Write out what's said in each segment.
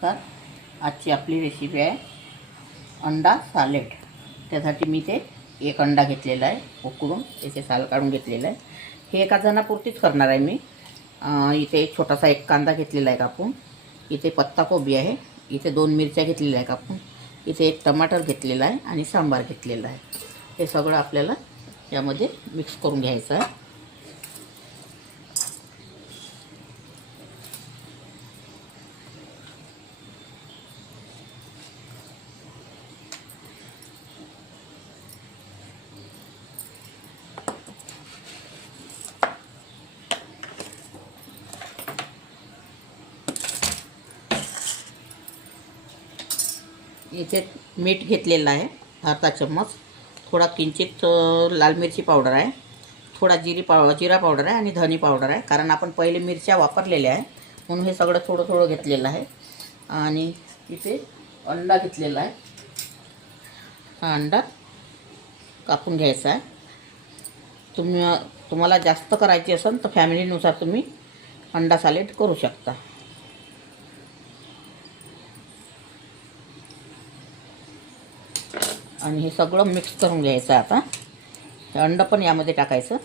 तर आजची आपली रेसिपी आहे अंडा सालेड। त्यासाठी मी ते एक अंडा घेतलेला आहे, उकळून त्याचे साल काढून घेतलेलं आहे। हे एका जणापुरतीच करणार आहे मी। इथे एक छोटासा एक कांदा घेतलेला आहे कापून, इथे पत्ताकोबी आहे, इथे 2 मिरच्या घेतलेल्या आहे कापून, इथे एक टमाटर घेतलेला आहे आणि सांबार घेतलेला आहे। हे सगळं आपल्याला यामध्ये मिक्स करून घ्यायचं आहे। इथे मीठ घेतलेलं आहे अर्धा चम्मच, थोडा किंचित लाल मिरची पावडर आहे, थोडा जिरा पावडर आहे आणि धनी पावडर आहे, कारण आपण पहिले मिरच्या वापरलेल्या आहे म्हणून हे सगळं थोडं थोडं घेतलेलं आहे। आणि इथे अंडा घेतलेला आहे, हा अंडा कापून घ्यायचा आहे। तुम्हाला जास्त करायची असेल तर फॅमिलीनुसार तुम्ही अंडा सालेड करू शकता। आणि हे सगळं मिक्स करून घ्यायचं। आता हे अंड पण यामध्ये टाकायचं।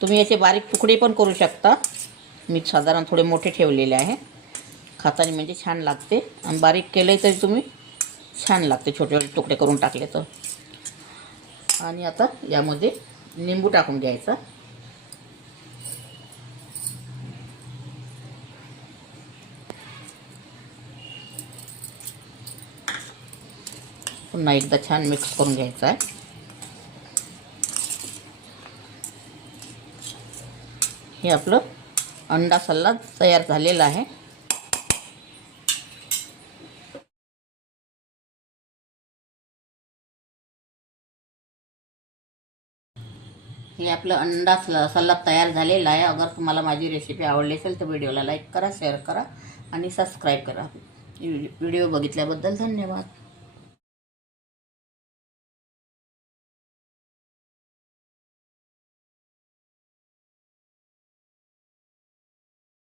तुम्ही याचे बारीक तुकडे पण करू शकता, मी साधारण थोडे मोठे ठेवलेले आहे, खाताना म्हणजे छान लागते। आणि बारीक केले तरी तुम्ही छान लागते, छोटे छोटे तुकडे करून टाकले तर। आणि आता यामध्ये लिंबू टाकून घ्यायचा। पुन्हा एकदा छान मिक्स करून घ्यायचा आहे। हे आपलं अंडा सलाद तयार झालेला आहे। हे आपलं अंडा सलाद तयार झालेला आहे। अगर तुम्हाला माझी रेसिपी आवडली असेल तर व्हिडिओला लाईक करा, शेअर करा आणि सबस्क्राईब करा। व्हिडिओ बघितल्याबद्दल धन्यवाद।